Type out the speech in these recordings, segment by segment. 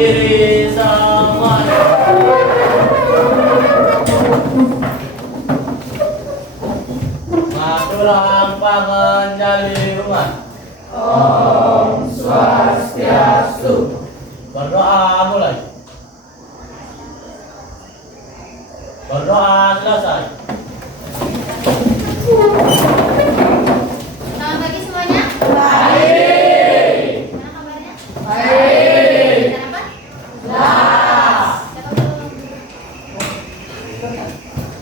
diri semuanya. Matulang pangenjali rumah. Om Swastiastu. Berdoa mulai. Berdoa selesai. Selamat pagi semuanya. Baik. Gimana kabarnya? Baik. Kenapa? Las. Siapa belum?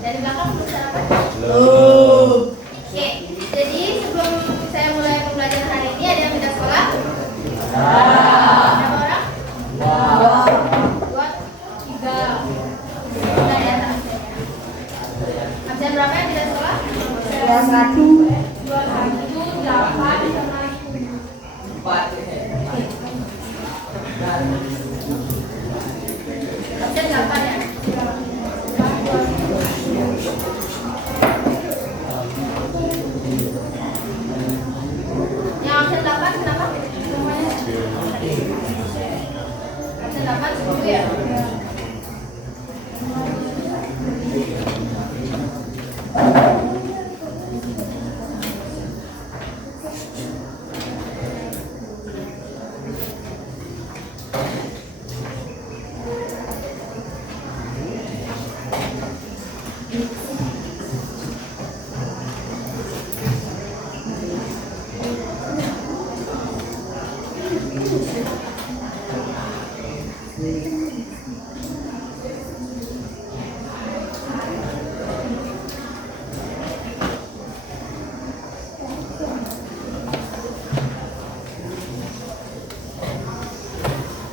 Dari belakang belum sarapan? Belum. Oke. Jadi sebelum saya mulai pembelajaran hari ini ada yang pindah sekolah? Berapa orang? Dua, tiga. Tiga ya absennya. Absen berapa yang pindah sekolah? Kelas 1. 21, 8, sama 10. 4. Absen 8 ya? Yang absen 8 kenapa? Semuanya? Absen 8 10 ya?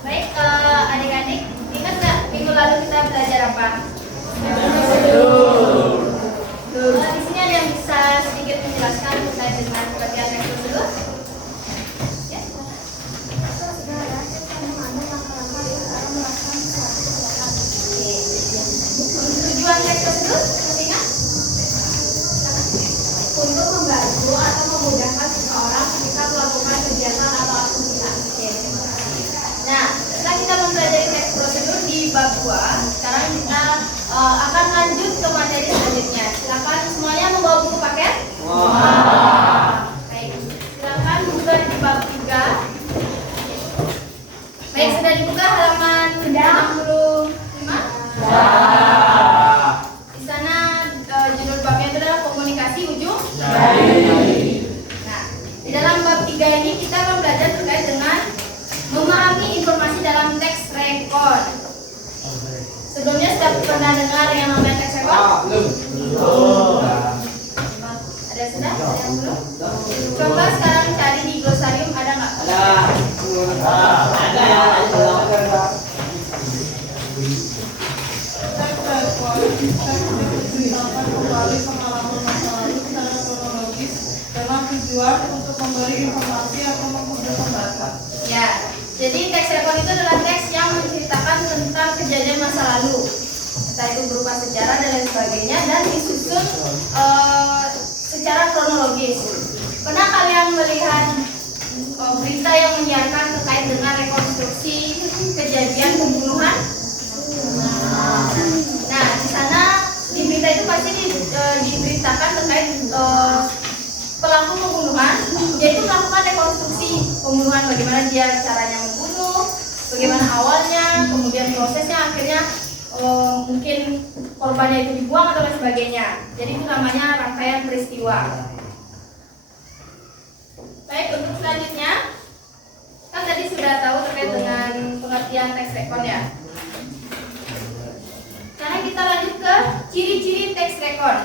Baik, adik-adik, ingat nggak minggu lalu kita belajar apa? Di sini ada yang bisa sedikit menjelaskan terkait dengan bagian teks tersebut? Ya. Tujuan teks tersebut, masih ingat? Untuk membantu atau memudahkan seseorang ketika melakukan kegiatan atau aktivitas. Nah, setelah kita mempelajari teks prosedur di bab 2, sekarang kita akan lanjut ke materi selanjutnya. Silakan semuanya membawa buku paket. Baik, silakan buka di bab 3. Baik, sudah dibuka halaman 65. Di sana judul babnya itu adalah komunikasi ujung. Nah, di dalam bab 3 ini kita akan belajar terkait dengan memahami informasi dalam teks rekon. Sebelumnya sudah pernah dengar yang namanya teks rekon? Ada sudah? Ada yang belum? Coba sekarang cari di glosarium, ada nggak? Kembali pengalaman masa lalu secara kronologis dengan tujuan untuk memberi informasi atau memudahkan baca. Ya, jadi teks rekon itu adalah teks yang menceritakan tentang kejadian masa lalu, entah itu berupa sejarah dan lain sebagainya, dan disusun secara kronologis. Pernah kalian melihat berita yang menyiarkan terkait dengan rekonstruksi kejadian pembunuhan? Nah, di sana di berita itu pasti diberitakan terkait pelaku pembunuhan, yaitu melakukan rekonstruksi pembunuhan, bagaimana dia caranya membunuh, bagaimana awalnya, kemudian prosesnya, akhirnya mungkin korbannya itu dibuang atau lain sebagainya. Jadi itu namanya rangkaian peristiwa. Baik, untuk selanjutnya kan tadi sudah tahu terkait dengan pengertian teks rekon ya. Sekarang kita lanjut ke ciri-ciri teks rekon.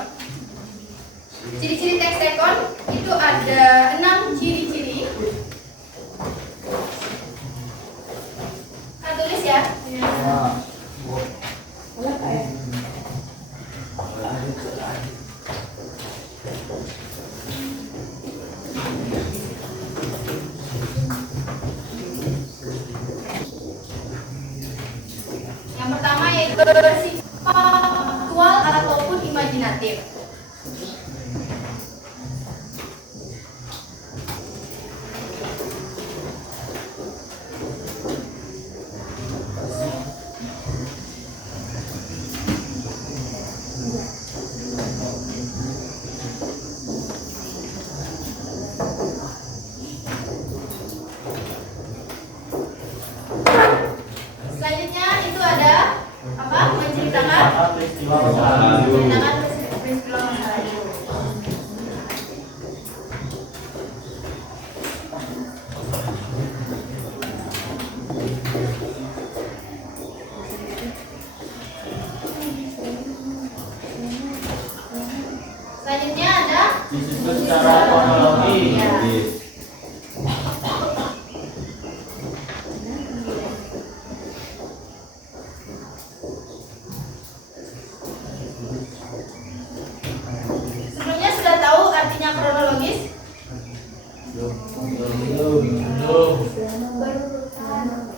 Ciri-ciri teks rekon itu ada 6 ciri-ciri. Kita tulis ya. Yang pertama yaitu bersifat faktual ataupun imajinatif.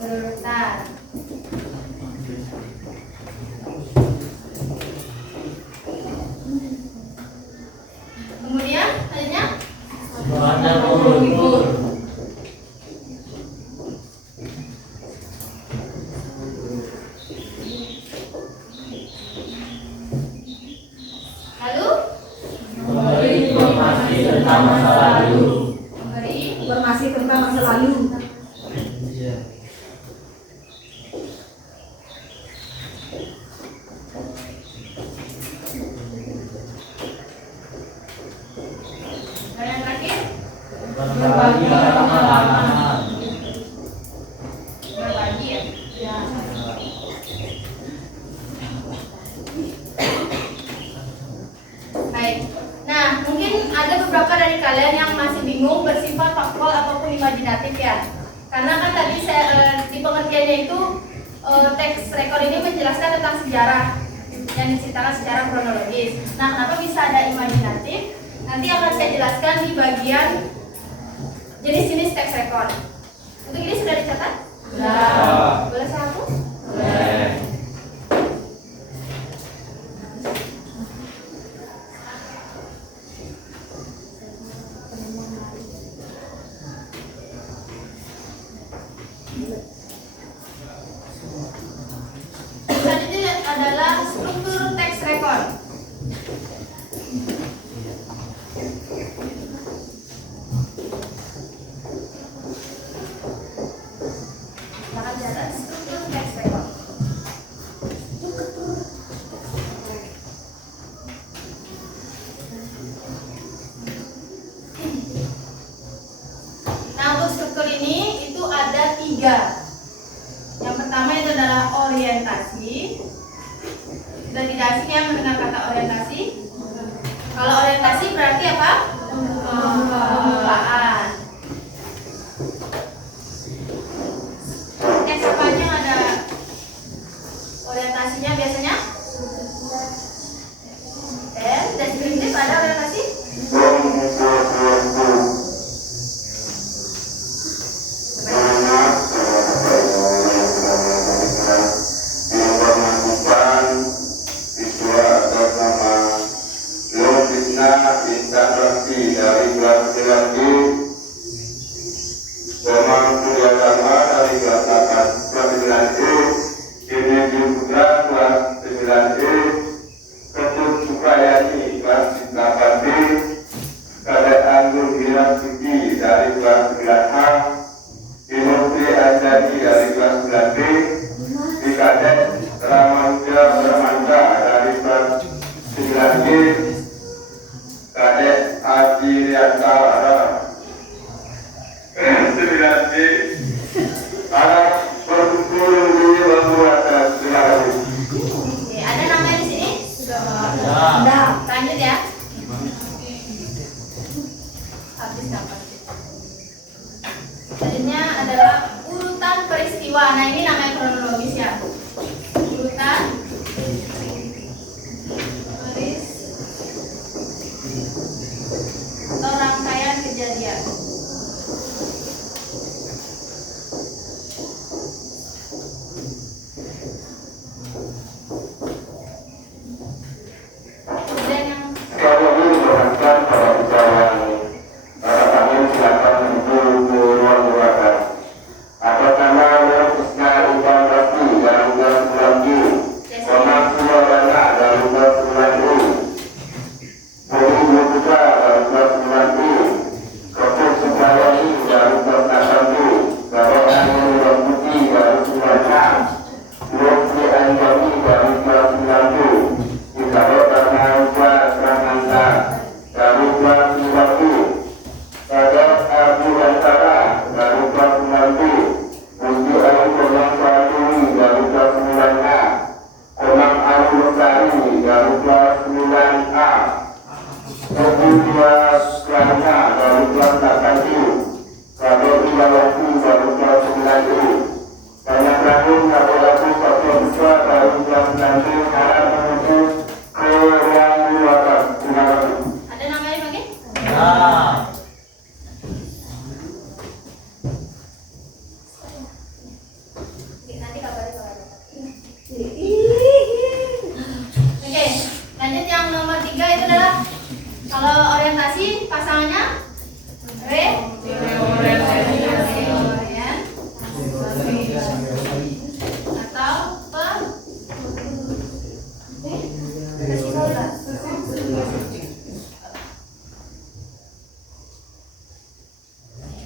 Berurutan. Kemudian selanjutnya Pada mengulur. lalu Memberi informasi tentang masa lalu. memberi Informasi tentang masa lalu. Iya. dan yang terakhir Berbagi pengalaman. berbagi ya. Baik. Nah, mungkin ada beberapa dari kalian yang masih bingung bersifat faktual ataupun imajinatif ya. Karena kan tadi saya di pengertiannya itu teks rekor ini menjelaskan tentang sejarah yang diceritakan secara kronologis. Nah, kenapa bisa ada imajinatif? Nanti akan saya jelaskan di bagian jenis-jenis teks rekor. Untuk ini sudah dicatat? Sudah. Boleh saya hapus? Boleh. Selanjutnya adalah struktur teks rekor. Silakan catat struktur teks rekor. Nah, untuk struktur ini itu ada 3. Yang pertama itu adalah orientasi. Sudah tidak asing ya mendengar kata orientasi? Kalau orientasi berarti apa? Pembukaan. Sepanjang ada orientasinya biasanya? Deskriptif ada orientasi? Menginformasikan siswa atas nama Lovisna Intan Rakti dari kelas 9G, Komang Suryatama dari kelas 9E, Ini juga kelas 9E, Ketut Sukayani kelas 8B, Kadet Anggur Gilang Suci dari kelas 9A, Inutri Anjani dari kelas 9B, di Kadet Ramanuja Bramanta dari kelas 9G, Kadet Haji Riantara 9G, anak berkumpul di bangku atas 9G. Oke, ada namanya di sini? Ya. Lanjut ya. Habis dapat. Selanjutnya adalah urutan peristiwa. Nah, ini namanya kronologis ya. Urutan atau rangkaian kejadian. Kemudian yang Kalau ingin berangkat pada bicara ini, para kami silakan menuju ke ruang ruangan. Atas nama Lovisna Intan Rakti dari kelas 9G, Komang Suryatama dari kelas 9E, Budi Mutuka dari kelas 9E, Ketut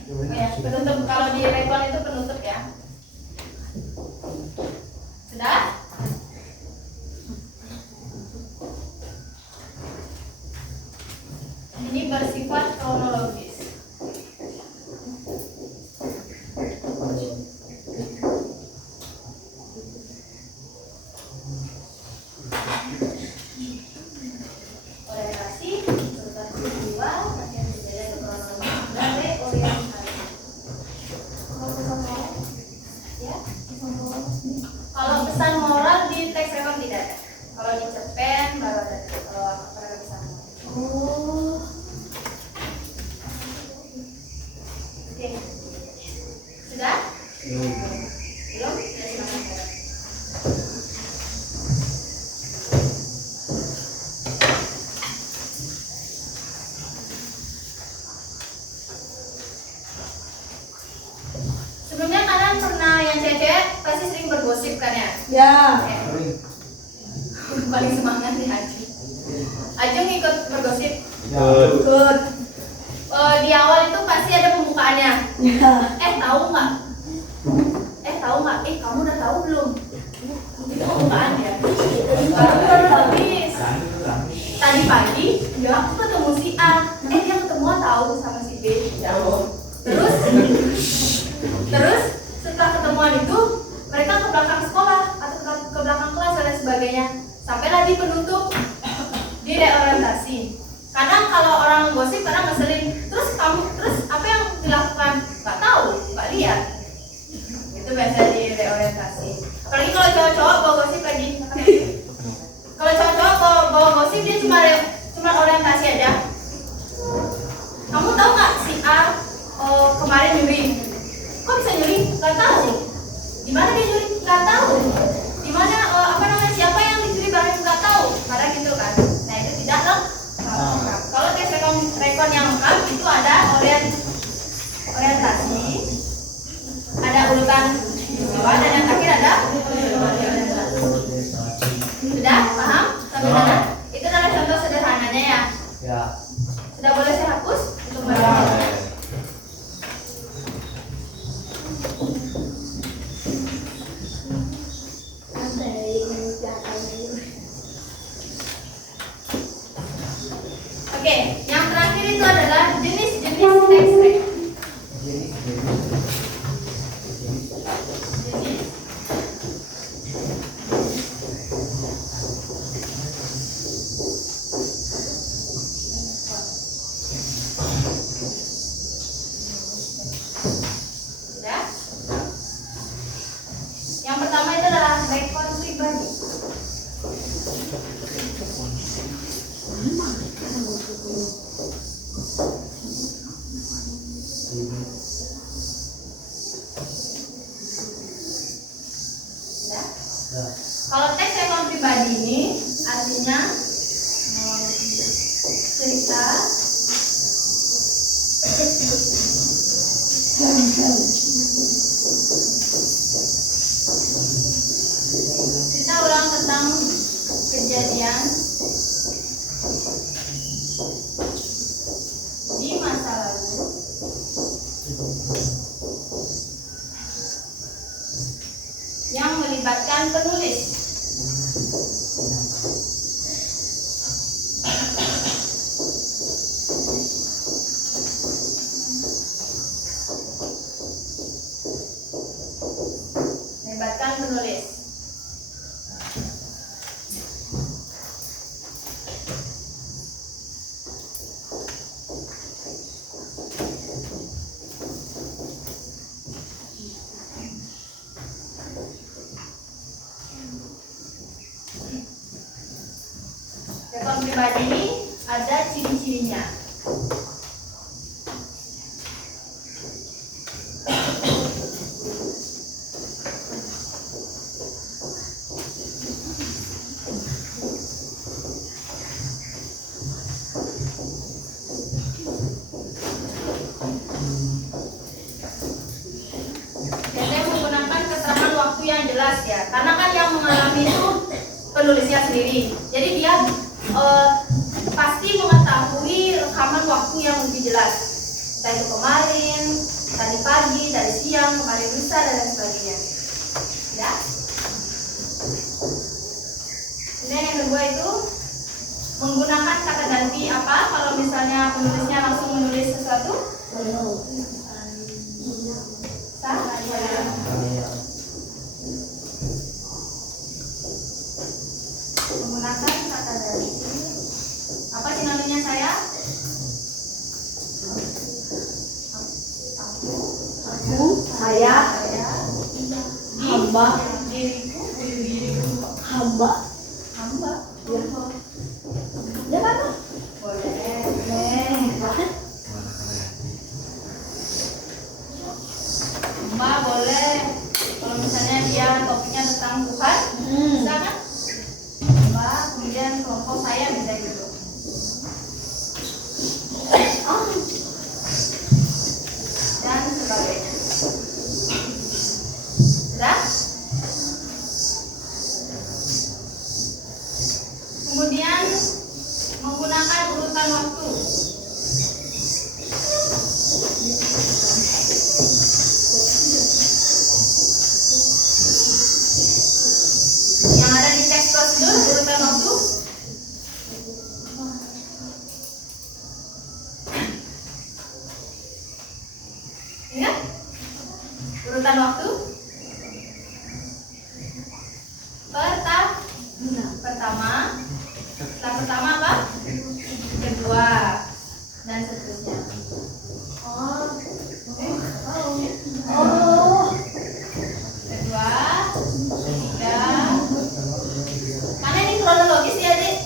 Ya, penutup. Kalau di rekon itu penutup ya. Sudah? Ini bersifat kronologis. Orientasi, urutan kedua, bagian kejadian kronologis dan reorientasi. Ya. Kalau pesan moral di teks rekon tidak ada. Kalau di cerpen baru ada. Kalau pada pesan moral. Oke. Sudah? Belum? Ya, silakan. Sebelumnya kalian pernah yang cewek pasti sering bergosip kan ya? Ya. Paling semangat nih Ajung. Ajung ikut bergosip. Ikut. Di awal itu pasti ada pembukaannya. Ya. Tahu nggak? Kamu udah tahu belum? Itu pembukaannya. Baru habis. Tadi pagi, ya aku ketemu si A. Dia ketemu tahu sama si B. Terus setelah ketemuan itu mereka ke belakang sekolah atau ke belakang kelas dan lain sebagainya. Sampailah di penutup di reorientasi. Kadang kalau orang gosip kadang ngeselin. Terus apa yang dilakukan? Nggak tahu, nggak lihat. Itu biasanya di reorientasi. Apalagi kalau cowok-cowok bawa gosip lagi. Kalau cowok-cowok bawa gosip dia cuma orientasi aja. Kamu tahu nggak si A kemarin nyuri? Kok bisa nyuri? Nggak tahu. Di mana dia nyuri? Nggak tahu. Di mana siapa yang dicuri barang? Nggak tahu. Karena gitu kan. Nah itu tidak lengkap. Kalau tes rekon yang lengkap itu ada orientasi, ada urutan peristiwa dan yang terakhir ada orientasi. Sudah paham sampai sana? Itu adalah contoh sederhananya ya. Ya. Sudah boleh saya hapus untuk membacanya. Oke, yang terakhir itu adalah jenis-jenis teks rekon. Sudah? Yang pertama itu adalah rekon pribadi. Sudah? Kalau teks rekon pribadi ini artinya cerita ulang tentang kejadian di masa lalu yang melibatkan penulis. Melibatkan penulis. Rekon pribadi ini ada ciri-cirinya. Biasanya menggunakan keterangan waktu yang jelas ya, karena kan yang mengalami itu penulisnya sendiri. Jadi dia pasti mengetahui rekaman waktu yang lebih jelas. Entah itu kemarin, dari siang, kemarin lusa, dan lain sebagainya. Ya. Kemudian yang kedua itu menggunakan kata ganti apa? Kalau misalnya penulisnya langsung menulis sesuatu, sah? Menggunakan kata ganti. Apa sinonimnya saya? Aku, saya, hamba, hamba. Hamba. Ya kan? Boleh. Hamba boleh. Kalau misalnya dia topiknya tentang Tuhan, bisa kan? Hamba, kemudian kelompok saya bisa gitu. Dan sebagainya. Sudah? Kemudian menggunakan urutan waktu. Yang ada di teks prosedur urutan waktu. Ingat? Urutan waktu. Pertama. Setelah pertama apa? Kedua. Dan seterusnya. Kedua. Ketiga. Karena ini kronologis ya, Dik.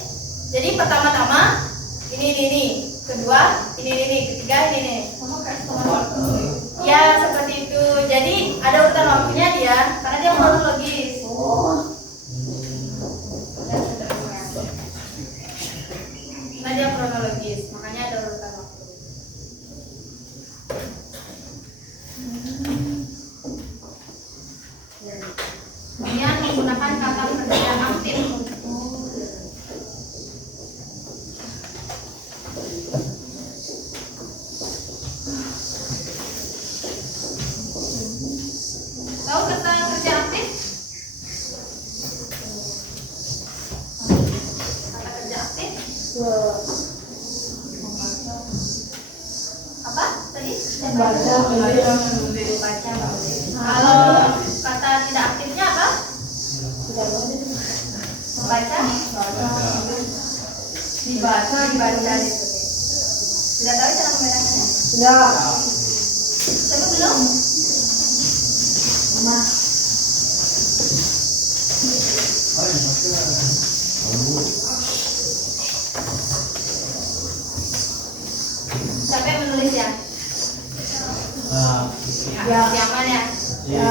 Jadi pertama-tama ini. Kedua, ini. Ketiga, ini. Ya, seperti itu. Jadi ada urutan waktunya dia, karena dia kronologis. Dan seterusnya. Karena dia kronologis, makanya ada urutan waktu. Kemudian menggunakan kata kerja aktif. Tahu kata kerja aktif? Kata kerja aktif apa tadi? Membaca, menulis. Baca, menulis. Kalau kata tidak aktifnya apa? Membaca, dibaca, ditulis. Sudah tahu cara membedakannya? Ya, Tapi belum? nah, Siapa yang menulis ya? Ya. Yang mana? ya,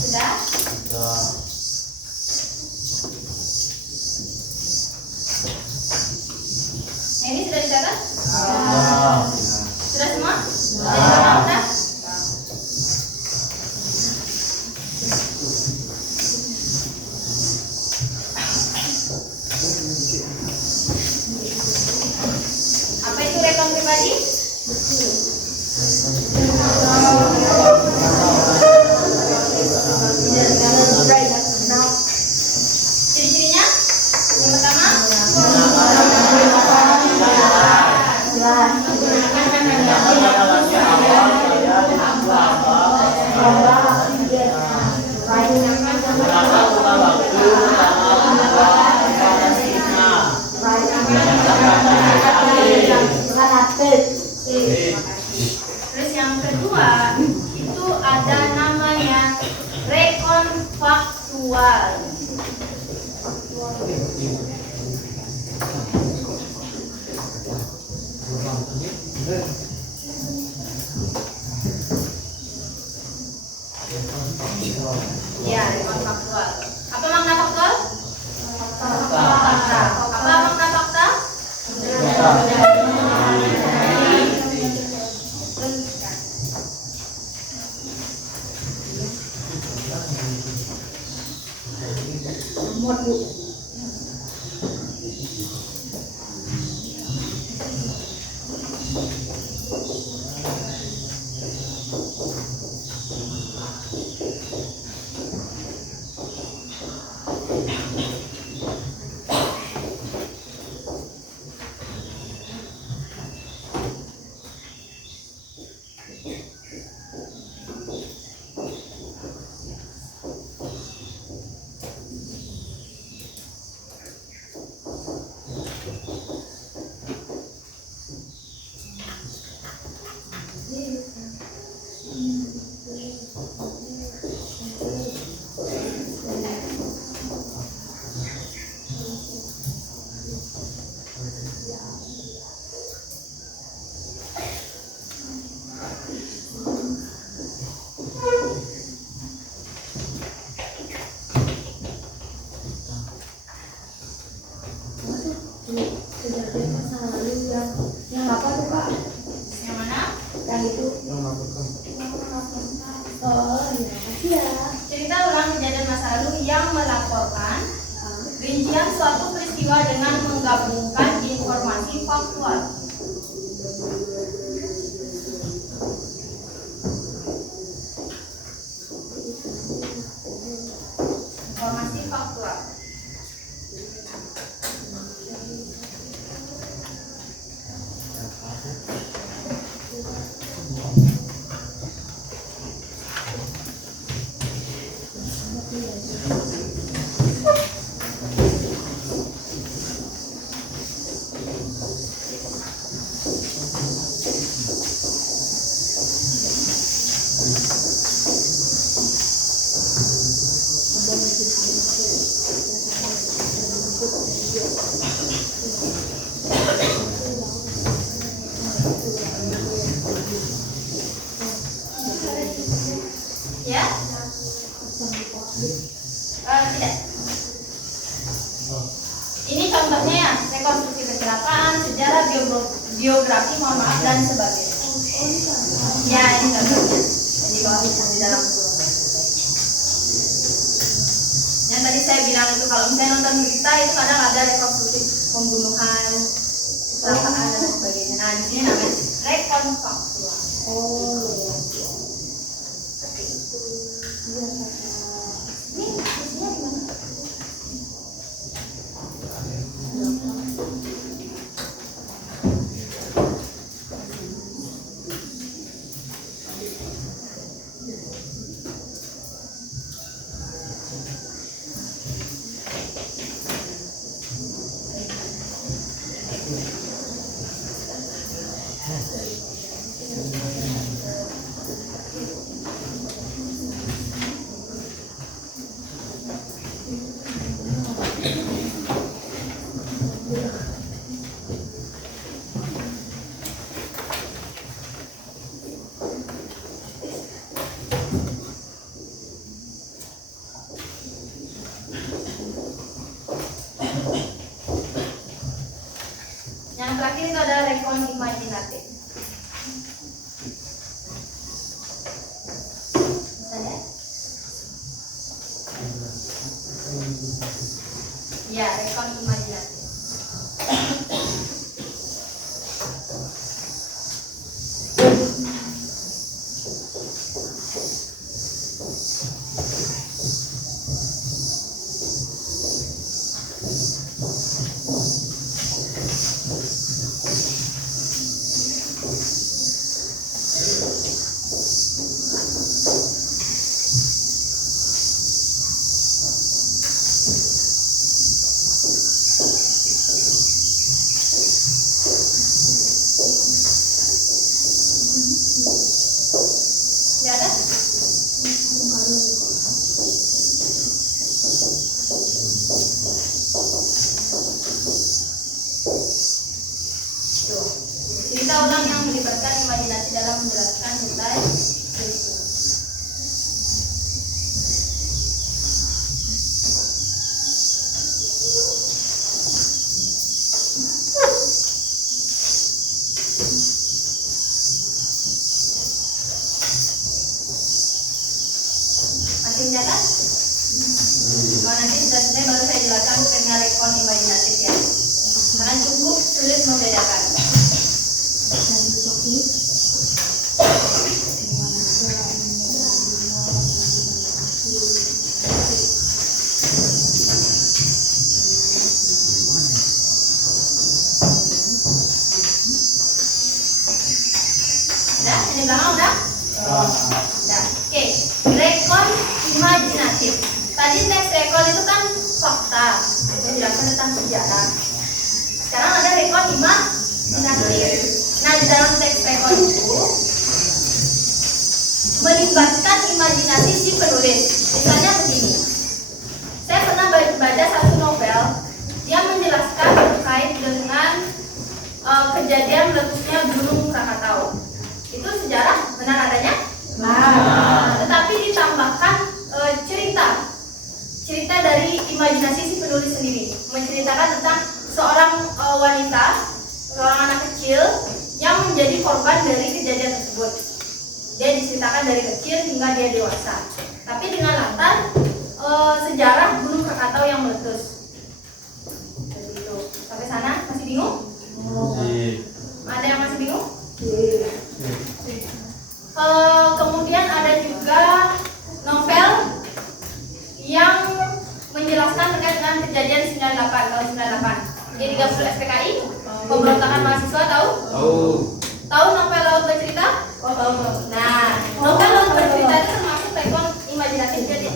Sudah? Nah, ini sudah dicatat? Sudah semua? Sudah? Apa itu rekon pribadi? Ciri-cirinya? Yang pertama? Terus yang kedua itu ada namanya rekonfaktual. Ya, rekonfaktual. Apa makna faktual? Fakta. Apa makna fakta? Muat Bu. Kejadian masa lalu yang apa tuh Kak? Yang mana? Yang itu. Oh iya, makasih ya. Cerita ulang kejadian masa lalu yang melaporkan rincian suatu peristiwa dengan menggabungkan informasi faktual. Informasi faktual. Ya? Tidak. Ini contohnya ya, rekonstruksi kecelakaan, sejarah, biografi, mohon maaf, dan sebagainya. Ya, ini contohnya. Jadi bawah di dalam kurung. Yang tadi saya bilang itu kalau misalnya nonton berita itu kadang ada rekonstruksi pembunuhan, kecelakaan dan sebagainya. Nah, di sini namanya rekon faktual. Oh iya. Ini isinya di mana? Yang terakhir itu adalah rekon imajinatif. Misalnya? Ya, rekon imajinatif. Ya ada? Tuh. Cerita ulang yang melibatkan imajinasi dalam menjelaskan detail peristiwa. Masih mencatat? Kalau nanti sudah selesai baru saya bilang udah? Udah. Oke, rekon imajinatif. Tadi teks rekon itu kan fakta, menjelaskan tentang sejarah. Sekarang ada rekon imajinatif. Nah, di dalam teks rekon itu melibatkan imajinasi si penulis. Misalnya begini, saya pernah baca satu novel yang menjelaskan terkait dengan kejadian meletusnya Gunung Krakatau. Itu sejarah benar adanya? Tetapi ditambahkan cerita dari imajinasi si penulis sendiri, menceritakan tentang seorang wanita, seorang anak kecil yang menjadi korban dari kejadian tersebut. Dia diceritakan dari kecil hingga dia dewasa, tapi dengan latar sejarah Gunung Krakatau yang meletus. Begitu. Sampai sana masih bingung? Ada yang masih bingung? Kemudian ada juga novel yang menjelaskan terkait dengan kejadian 98 tahun 98. Jadi 30 SPKI, pemberontakan mahasiswa, tahu? Tahu novel Laut Bercerita? Tahu. Nah, novel Laut Bercerita itu termasuk rekon imajinatif, jadi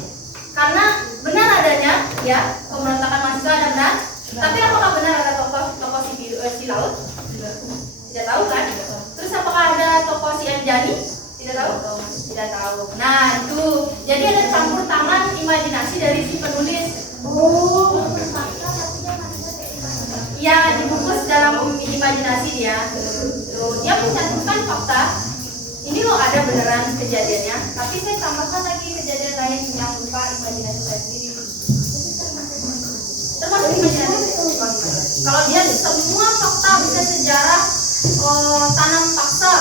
karena benar adanya ya pemberontakan mahasiswa ada benar. Tapi apakah benar ada tokoh si Laut? Tidak tahu kan? Terus apakah ada tokoh si Anjani? Tidak tahu? Tidak tahu. Nah, itu jadi ada campur tangan imajinasi dari si penulis. Ya, dibungkus dalam imajinasi dia. Tuh, dia mencantumkan fakta. Ini loh ada beneran kejadiannya, tapi saya tambahkan lagi kejadian lain yang berupa imajinasi saya sendiri. Termasuk imajinasi. Kalau dia semua fakta bisa sejarah tanam paksa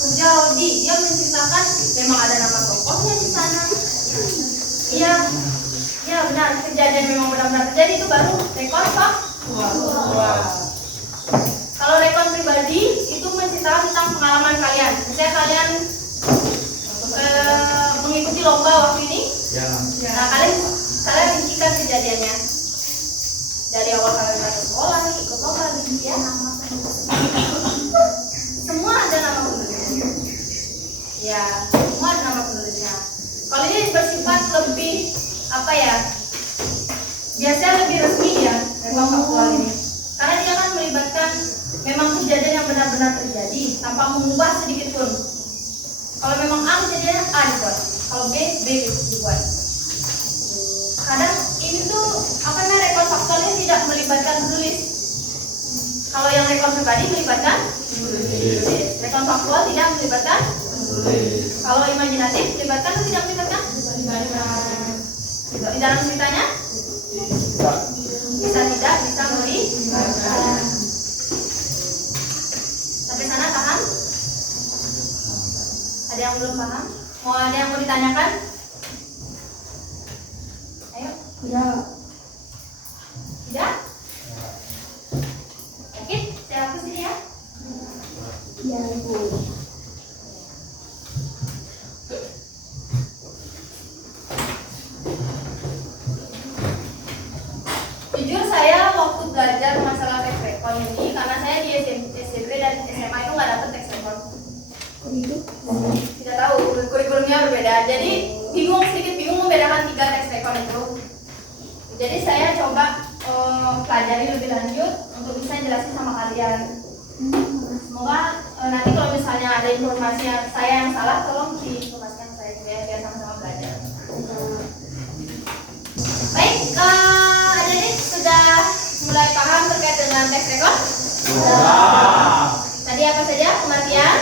kerja Rodi, dia menceritakan memang ada nama tokohnya di sana. Iya benar, kejadian memang benar-benar terjadi, itu baru rekon Kalau rekon pribadi itu menceritakan tentang pengalaman kalian. Misalnya kalian mengikuti lomba waktu ini, nah kalian rincikan kejadiannya dari awal kalian berangkat sekolah, ikut lomba, ya. Semua ada nama penulisnya. Ya, semua ada nama penulisnya. Kalau ini bersifat lebih apa ya? Biasanya lebih resmi ya, rekon faktual ini. Karena dia akan melibatkan memang kejadian yang benar-benar terjadi tanpa mengubah sedikit pun. Kalau memang A kejadiannya A dibuat, kalau B dibuat. Kadang ini tuh apa namanya rekon faktualnya tidak melibatkan penulis. Kalau yang rekon pribadi melibatkan penulis. Rekon faktual tidak melibatkan penulis. Kalau imajinatif melibatkan atau tidak melibatkan? Di dalam ceritanya? Bisa tidak, bisa melibatkan. Sampai sana paham? Ada yang belum paham? Ada yang mau ditanyakan? Ayo. Tidak? Oke, saya hapus ini ya. Ya, Ibu. Jujur saya waktu belajar masalah teks rekon ini, karena saya di SMP dan SMA itu nggak dapet teks rekon. Tidak tahu, kurikulumnya berbeda. Jadi sedikit bingung membedakan 3 teks rekon itu. Jadi saya coba pelajari lebih lanjut untuk bisa jelasin sama kalian. Semoga nanti kalau misalnya ada informasi saya yang salah, tolong diinformasikan saya juga ya, biar sama-sama belajar. Baik, adik-adik sudah mulai paham terkait dengan teks rekon? Tadi apa saja pengertian?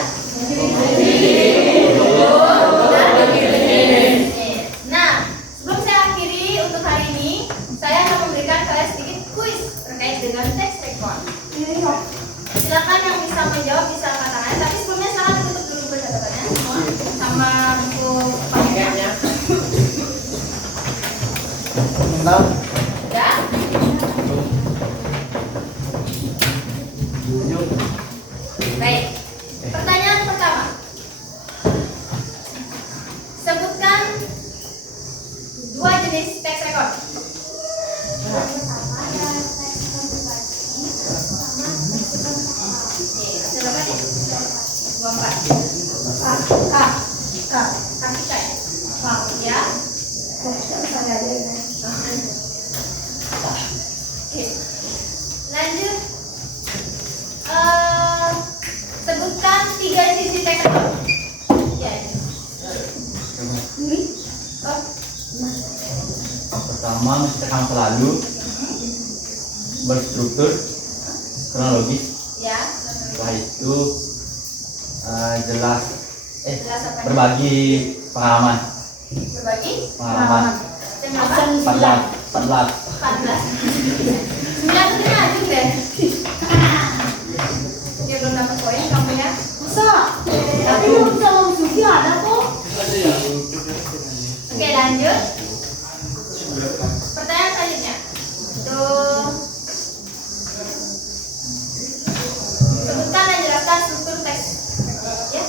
Nah, sebelum saya akhiri untuk hari ini, saya akan memberikan kalian sedikit kuis terkait dengan teks rekon. Silakan yang bisa menjawab bisa angkat tangannya, tapi sebelumnya silakan tutup dulu catatannya semua sama buku paketnya. Sudah? Baik. Pertanyaan pertama. Sebutkan 2 jenis teks rekon. Silakan ya. 24. Hakika ya. Oke. Lanjut. Sebutkan 3 sisi tekton. Ya. Oh, Pertama, menceritakan selalu berstruktur kronologis. ya. Setelah itu jelas Jelas apa? berbagi pengalaman. Berbagi. Pengalaman. Jam berapa? 14. 14. 9 itu maju deh. Dia belum dapat poin kamu ya. Masa? Tapi belum sama Suki ada kok. Oke, lanjut. Pertanyaan selanjutnya. Tuh. Sebutkan dan jelaskan struktur teks. Ya.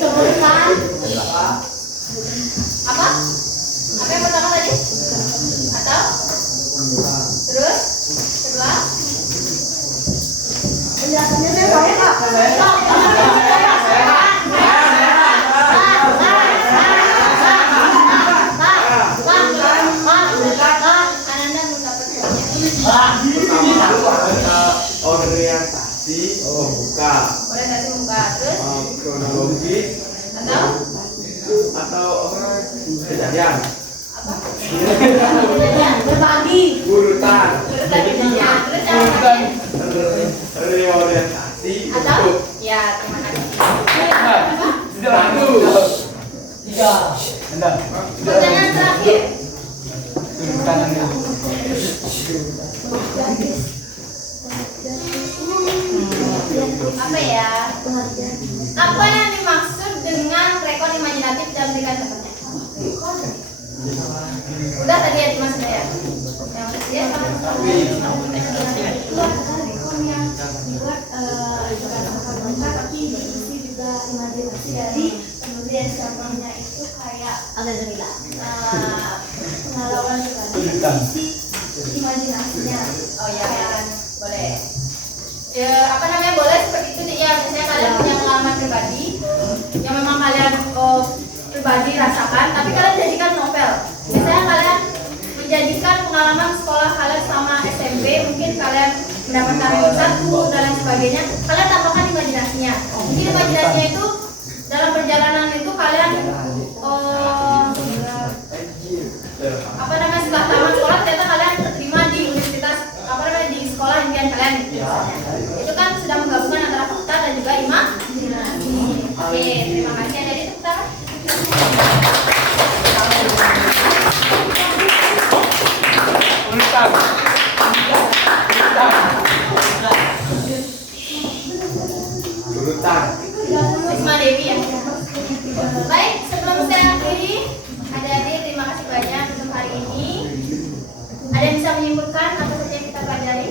Sebutkan Apa? Apa yang pertama tadi? Atau? Terus? Sebelah? penjelasannya saya tahu Kak. Ananda belum dapat poinnya. Orientasi buka Orientasi muka. Terus? kronologis Atau? kejadian Apa? Berbagi. urutan Urutan kejadian. Terus yang lain? reorientasi Atau? Ya, terima kasih. satu Pertanyaan terakhir. Apa ya? Apa yang dimaksud dengan rekon imajinatif dan berikan contohnya? Udah tadi ya Mas ya? Yang ketiga sama Rekon yang dibuat bukan angka tapi diisi juga imajinasi dari kemudian contohnya itu kayak pengalaman pribadi diisi imajinasinya. Oh ya, boleh. Ya, apa namanya boleh seperti itu ya. Misalnya kalian punya pengalaman pribadi yang memang kalian pribadi rasakan, tapi kalian jadikan novel. Misalnya kalian menjadikan pengalaman sekolah kalian selama SMP, mungkin kalian mendapatkan ranking 1 dan lain sebagainya. Kalian tambahkan imajinasinya. Mungkin imajinasinya itu dalam perjalanan itu kalian apa namanya setelah tamat sekolah ternyata kalian terima di universitas apa namanya di sekolah impian kalian misalnya. Itu kan sudah menggabungkan antara fakta dan juga imajinasi. Oke, terima kasih. Ada di tepuk tangan. urutan Risma Dewi ya. Baik, sebelum saya akhiri, adik-adik terima kasih banyak untuk hari ini. Ada yang bisa menyimpulkan apa saja yang kita pelajari?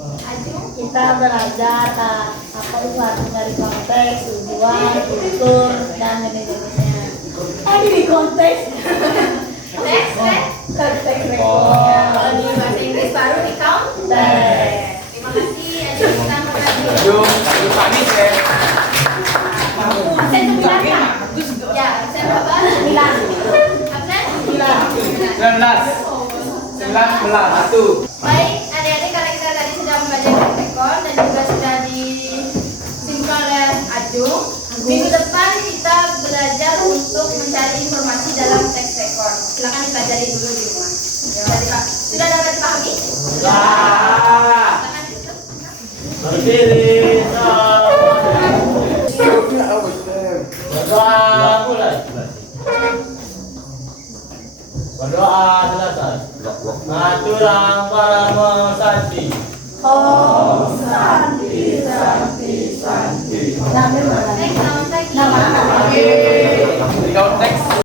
Aju? Kita belajar apa itu arti dari konteks, tujuan, kultur, dan jenis-jenisnya. Di konteks. Teks, Konteks rekor. kalau di bahasa Inggris baru di count. Terima kasih. Ada yang kita melajari. panis ya Absen 9 kan? Ya, absen berapa? 9. Absen? 19 Baik, adik-adik karena kita tadi sudah belajar rekor dan juga sudah disimpulkan oleh Ajung. Minggu depan kita belajar untuk mencari informasi dalam teks rekor. Silakan dipelajari dulu di rumah. Sudah dapat dipahami? Silakan ditutup. Berdiri. Berdoa mulai. Berdoa selesai. Aturang para santi. Om Santi Santi Santi. Namanya